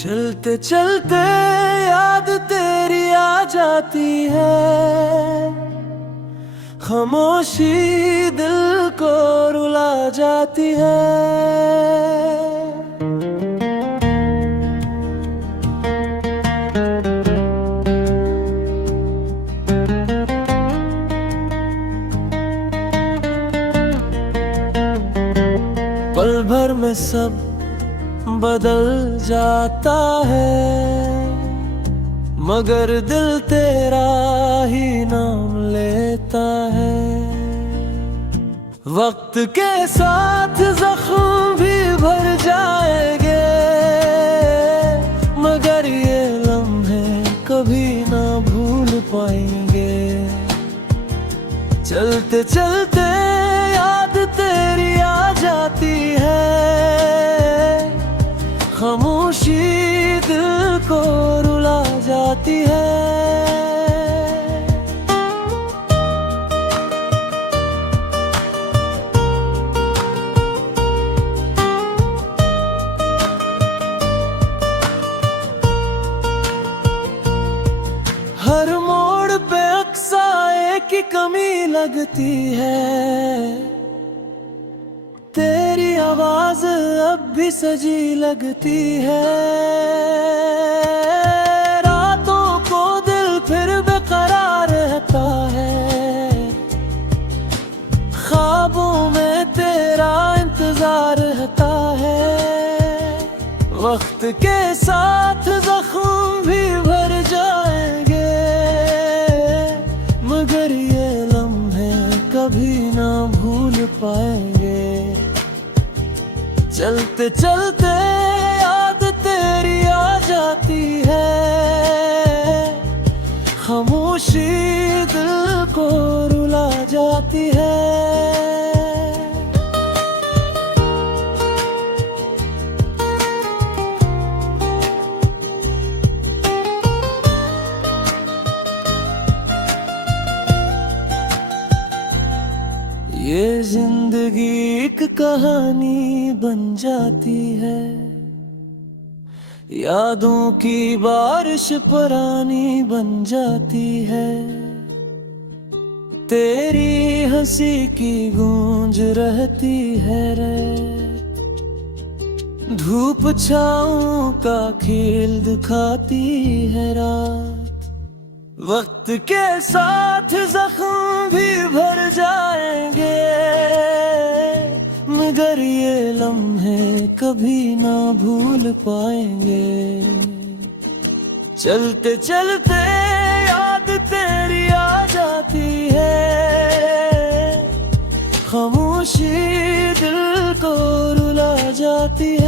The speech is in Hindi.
चलते चलते याद तेरी आ जाती है, खामोशी दिल को रुला जाती है। पल भर में सब बदल जाता है, मगर दिल तेरा ही नाम लेता है। वक्त के साथ जख्म भी भर जाएंगे, मगर ये लम्हे कभी ना भूल पाएंगे। चलते चलते याद तेरी आ जाती है, खामोशी दिल को रुला जाती है। हर मोड़ पे अक्साए की कमी लगती है, तेरी आवाज अब भी सजी लगती है। रातों को दिल फिर बेकरार रहता है, ख्वाबों में तेरा इंतजार रहता है। वक्त के साथ जख्म भी भर जाएंगे, मगर ये लम्हे कभी ना भूल पाएंगे। चलते चलते याद तेरी आ जाती है, खामोशी दिल को रुला जाती है। ये जिंदगी एक कहानी बन जाती है, यादों की बारिश पुरानी बन जाती है। तेरी हंसी की गूंज रहती है रे, धूप छाँव का खेल दिखाती है रात। वक्त के साथ जख्म भी भर जाएंगे, मगर ये लम्हे कभी ना भूल पाएंगे। चलते चलते याद तेरी आ जाती है, खामोशी दिल को रुला जाती है।